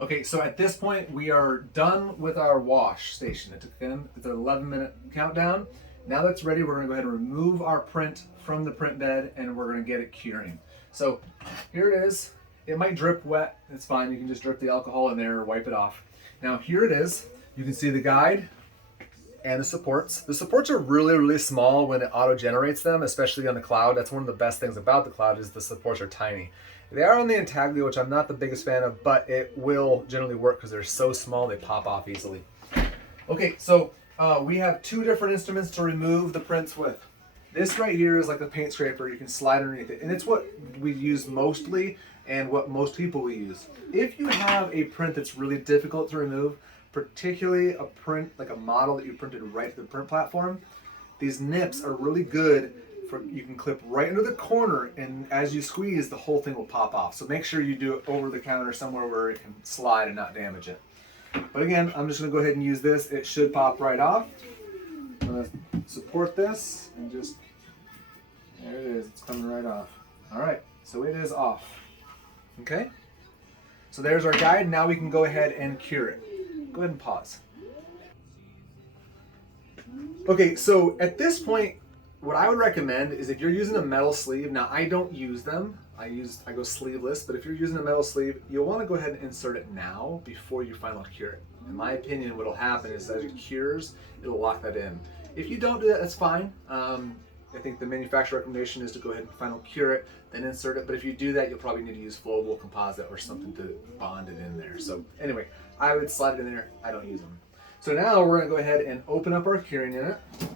Okay, so at this point we are done with our wash station. It's an 11-minute countdown. Now that's ready, we're gonna go ahead and remove our print from the print bed and we're gonna get it curing. So here it is. It might drip wet, it's fine. You can just drip the alcohol in there or wipe it off. Now here it is. You can see the guide and the supports. The supports are really, really small when it auto generates them, especially on the cloud. That's one of the best things about the cloud is the supports are tiny. They are on the intaglio, which I'm not the biggest fan of, but it will generally work because they're so small they pop off easily. Okay, so we have two different instruments to remove the prints with. This right here is like a paint scraper. You can slide underneath it, and it's what we use mostly and what most people will use. If you have a print that's really difficult to remove, particularly a print like a model that you printed right to the print platform, these nips are really good for, you can clip right into the corner, and as you squeeze, the whole thing will pop off. So make sure you do it over the counter somewhere where it can slide and not damage it. But again, I'm just gonna go ahead and use this. It should pop right off. I'm gonna support this and just, there it is, it's coming right off. All right, so it is off. Okay, so there's our guide. Now we can go ahead and cure it. Go ahead and pause. Okay, so at this point, what I would recommend is if you're using a metal sleeve, now I don't use them, I go sleeveless, but if you're using a metal sleeve, you'll want to go ahead and insert it now before you final cure it. In my opinion, what'll happen is as it cures, it'll lock that in. If you don't do that, that's fine. I think the manufacturer recommendation is to go ahead and final cure it, then insert it. But if you do that, you'll probably need to use flowable composite or something to bond it in there. So anyway, I would slide it in there. I don't use them. So now we're gonna go ahead and open up our curing unit. I'm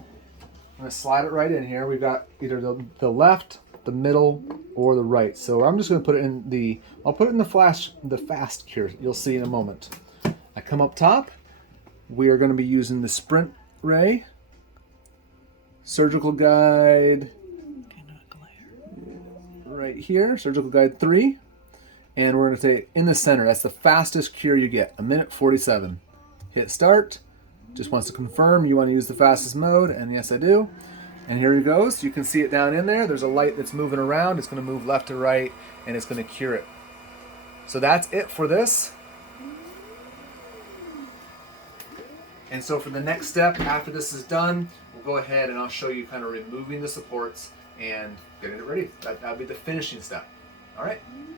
gonna slide it right in here. We've got either the left, the middle, or the right. So I'm just gonna put it in the, I'll put it in the fast cure. You'll see in a moment. I come up top. We are gonna be using the SprintRay surgical guide right here, surgical guide 3. And we're gonna say in the center, that's the fastest cure you get, 1:47. Hit start. Just wants to confirm you want to use the fastest mode, and yes I do. And here it goes. You can see it down in there. There's a light that's moving around. It's going to move left to right, and it's going to cure it. So that's it for this. And so for the next step, after this is done, we'll go ahead and I'll show you kind of removing the supports and getting it ready. That'll be the finishing step. All right.